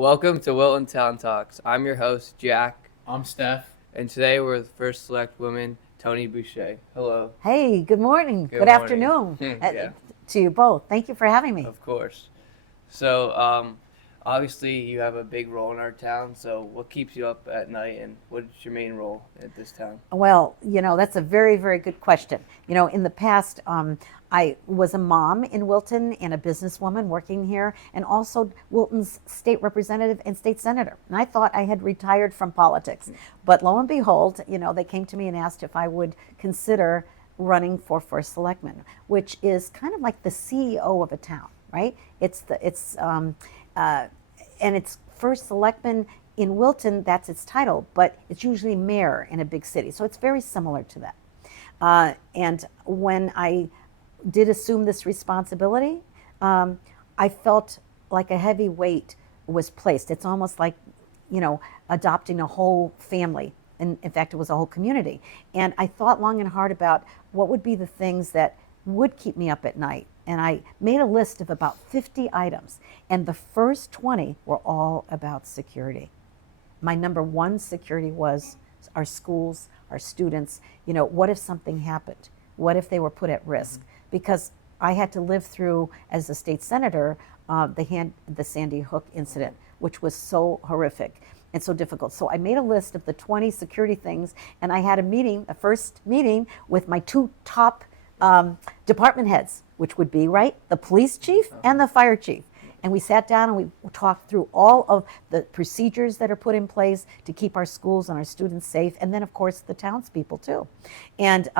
Welcome to Wilton Town Talks. I'm your host, Jack, I'm Steph. and today we're with First Select Woman, Toni Boucher. Hello. Hey, good morning. Good Good morning. afternoon Yeah, to you both. Thank you for having me. of course. So, obviously, you have a big role in our town. So, what keeps you up at night, and what's your main role at this town? Well, that's a very, very good question. In the past, I was a mom in Wilton and a businesswoman working here, and also Wilton's state representative and state senator. And I thought I had retired from politics. But lo and behold, they came to me and asked if I would consider running for first selectman, which is kind of like the CEO of a town, right? And it's first selectman in Wilton, that's its title, but it's usually mayor in a big city. So it's very similar to that. And when I did assume this responsibility, I felt like a heavy weight was placed. It's almost like, adopting a whole family. And in fact, it was a whole community. And I thought long and hard about what would be the things that would keep me up at night. And I made a list of about 50 items. And the first 20 were all about security. My number one security was our schools, our students. What if something happened? What if they were put at risk? Because I had to live through, as a state senator, the Sandy Hook incident, which was so horrific and so difficult. So I made a list of the 20 security things, and I had a first meeting with my two top department heads, which would be, the police chief and the fire chief. And we sat down and we talked through all of the procedures that are put in place to keep our schools and our students safe, and then, of course, the townspeople, too. And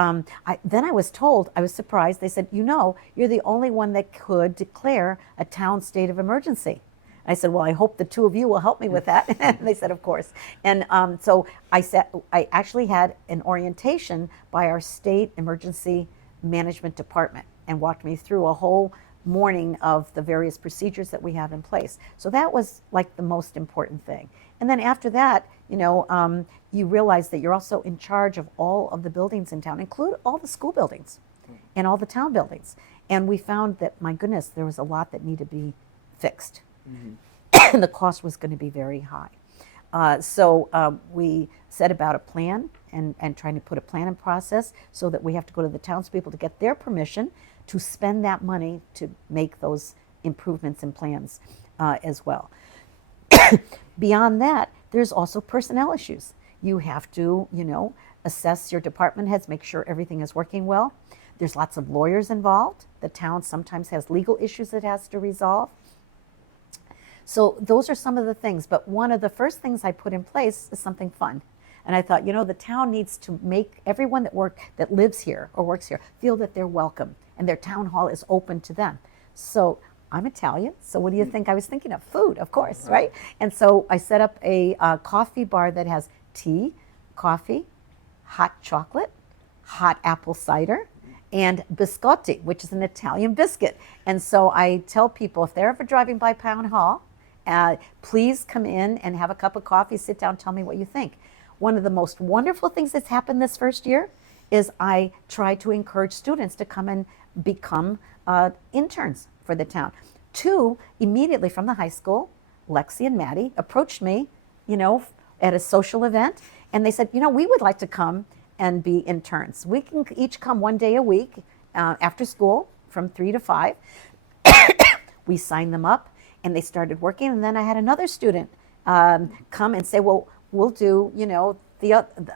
then I was told, I was surprised, they said, you're the only one that could declare a town state of emergency. I said, well, I hope the two of you will help me with that. And they said, of course. And so I actually had an orientation by our state emergency management department and walked me through a whole morning of the various procedures that we have in place. So that was like the most important thing. And then after that, you realize that you're also in charge of all of the buildings in town, include all the school buildings and all the town buildings. And we found that, my goodness, there was a lot that needed to be fixed. And the cost was going to be very high. So we set about a plan and trying to put a plan in process so that we have to go to the townspeople to get their permission to spend that money to make those improvements and plans as well. Beyond that, there's also personnel issues. You have to, assess your department heads, make sure everything is working well. There's lots of lawyers involved. The town sometimes has legal issues it has to resolve. So those are some of the things, but one of the first things I put in place is something fun. And I thought, the town needs to make everyone that lives here or works here feel that they're welcome and their town hall is open to them. So I'm Italian, so what do you think I was thinking of? Food, of course, right? And so I set up a coffee bar that has tea, coffee, hot chocolate, hot apple cider, and biscotti, which is an Italian biscuit. And so I tell people, if they're ever driving by Pound Hall, please come in and have a cup of coffee, sit down, tell me what you think. One of the most wonderful things that's happened this first year is I try to encourage students to come and become interns for the town. Two, immediately from the high school, Lexi and Maddie approached me, at a social event, and they said, we would like to come and be interns. We can each come one day a week after school from 3 to 5. We signed them up, and they started working. And then I had another student come and say, well, we'll do,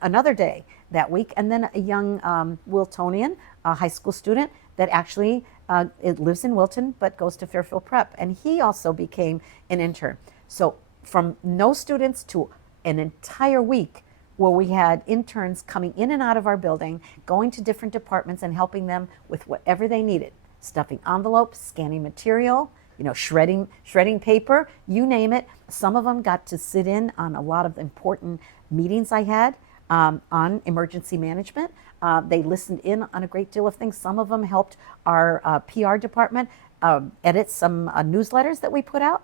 another day that week. And then a young Wiltonian, a high school student that actually it lives in Wilton but goes to Fairfield Prep. And he also became an intern. So from no students to an entire week where we had interns coming in and out of our building, going to different departments and helping them with whatever they needed. Stuffing envelopes, scanning material, shredding paper, you name it. Some of them got to sit in on a lot of important meetings I had on emergency management. They listened in on a great deal of things. Some of them helped our PR department edit some newsletters that we put out.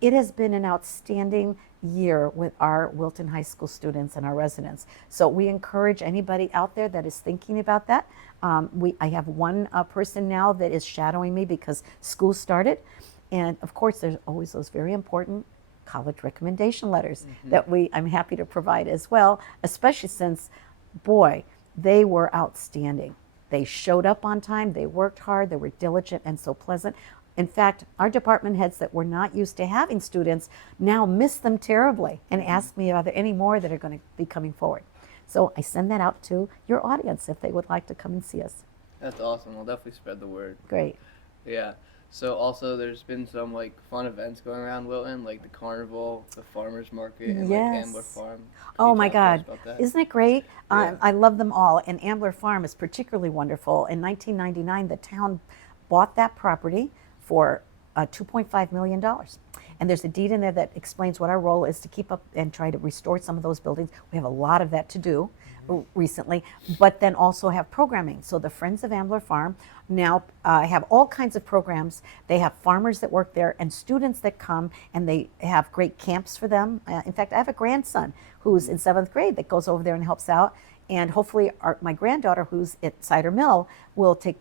It has been an outstanding year with our Wilton High School students and our residents. So we encourage anybody out there that is thinking about that. I have one person now that is shadowing me because school started. And of course, there's always those very important college recommendation letters that I'm happy to provide as well, especially since, boy, they were outstanding. They showed up on time, they worked hard, they were diligent and so pleasant. In fact, our department heads that were not used to having students now miss them terribly and ask me, are there any more that are going to be coming forward? So I send that out to your audience if they would like to come and see us. That's awesome. We'll definitely spread the word. Great. Yeah. So also there's been some like fun events going around Wilton, like the carnival, the farmers market, and like Ambler Farm. Oh my God, that? Isn't it great? Yeah. I love them all, and Ambler Farm is particularly wonderful. In 1999, the town bought that property for $2.5 million. And there's a deed in there that explains what our role is to keep up and try to restore some of those buildings. We have a lot of that to do recently, but then also have programming. So the Friends of Ambler Farm now have all kinds of programs. They have farmers that work there and students that come, and they have great camps for them. In fact, I have a grandson who's in 7th grade that goes over there and helps out. And hopefully my granddaughter, who's at Cider Mill, will take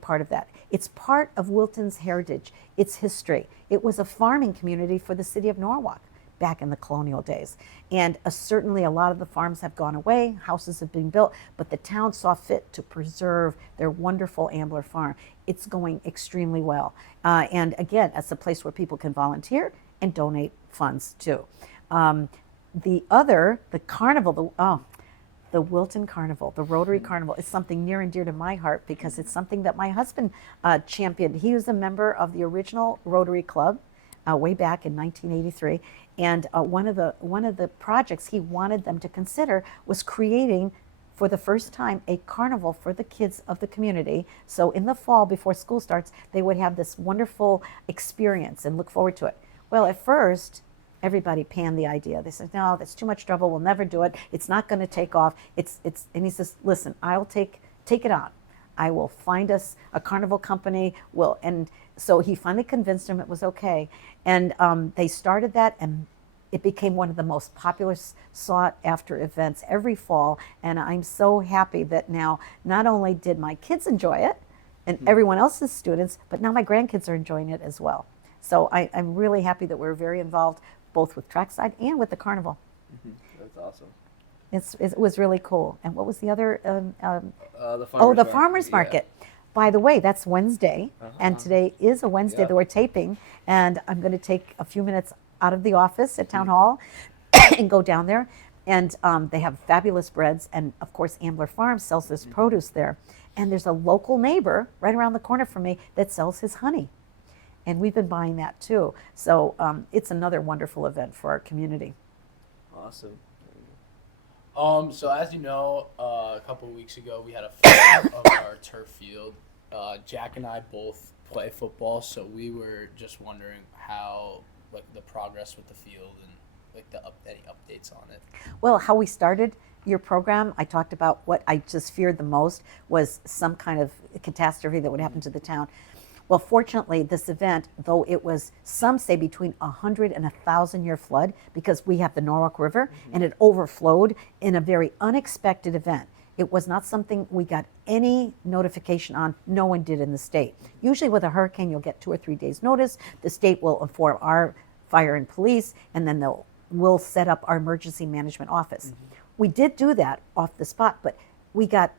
part of that. It's part of Wilton's heritage, its history. It was a farming community for the city of Norwalk back in the colonial days. And certainly a lot of the farms have gone away, houses have been built, but the town saw fit to preserve their wonderful Ambler Farm. It's going extremely well. And again, it's a place where people can volunteer and donate funds too. The carnival, the Wilton Carnival, the Rotary Carnival, is something near and dear to my heart because it's something that my husband championed. He was a member of the original Rotary Club way back in 1983, and one of the projects he wanted them to consider was creating, for the first time, a carnival for the kids of the community. So in the fall, before school starts, they would have this wonderful experience and look forward to it. Well, at first, everybody panned the idea. They said, no, that's too much trouble. We'll never do it. It's not going to take off. And he says, listen, I'll take it on. I will find us a carnival company. And so he finally convinced him it was okay. And they started that, and it became one of the most popular, sought after events every fall. And I'm so happy that now not only did my kids enjoy it and everyone else's students, but now my grandkids are enjoying it as well. So I'm really happy that we're very involved both with Trackside and with the carnival. That's awesome. It was really cool. And what was the other? The farmers market. By the way, that's Wednesday, and today is a Wednesday that we're taping. And I'm going to take a few minutes out of the office at Town Hall and go down there. And they have fabulous breads, and of course, Ambler Farm sells this produce there. And there's a local neighbor right around the corner from me that sells his honey. And we've been buying that too. So it's another wonderful event for our community. Awesome. So as you know, a couple of weeks ago, we had a fire of our turf field. Jack and I both play football, so we were just wondering how, like, the progress with the field and like any updates on it. Well, how we started your program, I talked about what I just feared the most was some kind of catastrophe that would happen to the town. Well, fortunately, this event, though it was, some say, between 100 and 1,000-year flood, because we have the Norwalk River, and it overflowed in a very unexpected event. It was not something we got any notification on. No one did in the state. Usually with a hurricane, you'll get 2 or 3 days notice. The state will inform our fire and police, and then we'll set up our emergency management office. We did do that off the spot, but we got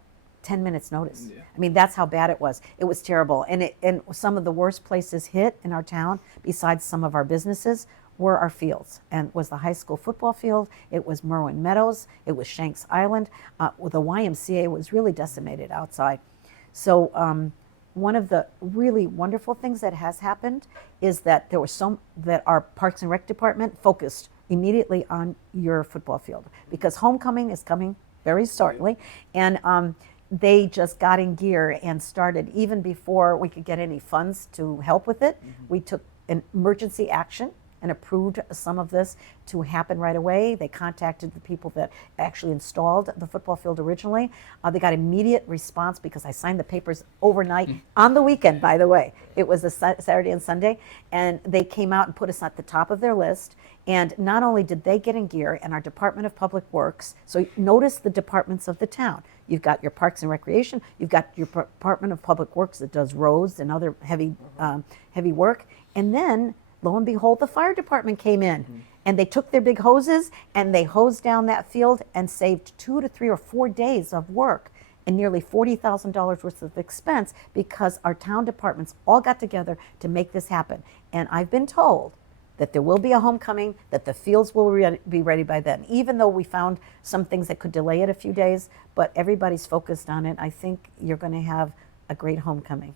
10 minutes notice. I mean, that's how bad it was. It was terrible. And some of the worst places hit in our town, besides some of our businesses, were our fields. And was the high school football field, it was Merwin Meadows, it was Shanks Island. The YMCA was really decimated outside. So one of the really wonderful things that has happened is that there was that our Parks and Rec department focused immediately on your football field, because homecoming is coming very shortly. And they just got in gear and started even before we could get any funds to help with it. We took an emergency action and approved some of this to happen right away. They contacted the people that actually installed the football field originally. They got immediate response because I signed the papers overnight on the weekend, by the way. It was a Saturday and Sunday, and they came out and put us at the top of their list. And not only did they get in gear, and our Department of Public Works, so notice the departments of the town. You've got your Parks and Recreation, you've got your Department of Public Works that does roads and other heavy work, and then lo and behold, the fire department came in and they took their big hoses and they hosed down that field and saved 2 to 3 or 4 days of work and nearly $40,000 worth of expense because our town departments all got together to make this happen. And I've been told that there will be a homecoming, that the fields will be ready by then, even though we found some things that could delay it a few days, but everybody's focused on it. I think you're going to have a great homecoming.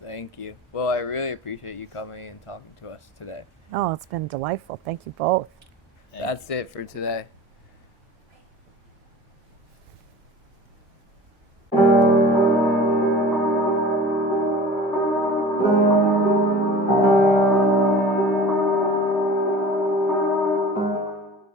Thank you. Well, I really appreciate you coming and talking to us today. Oh, it's been delightful. Thank you both. That's it for today.